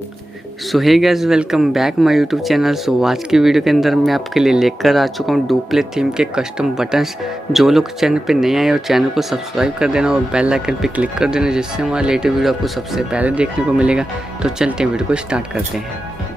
So hey guys, welcome back माय YouTube channel. So आज की video के अंदर मैं आपके लिए लेकर आ चुका हूँ डूप्ले थीम के कस्टम बटन्स। जो लोग चैनल पे नए आए और चैनल को सब्सक्राइब कर देना और बेल आइकन पे क्लिक कर देना, जिससे हमारा लेटेस्ट वीडियो आपको सबसे पहले देखने को मिलेगा। तो चलते हैं वीडियो को स्टार्ट करते हैं।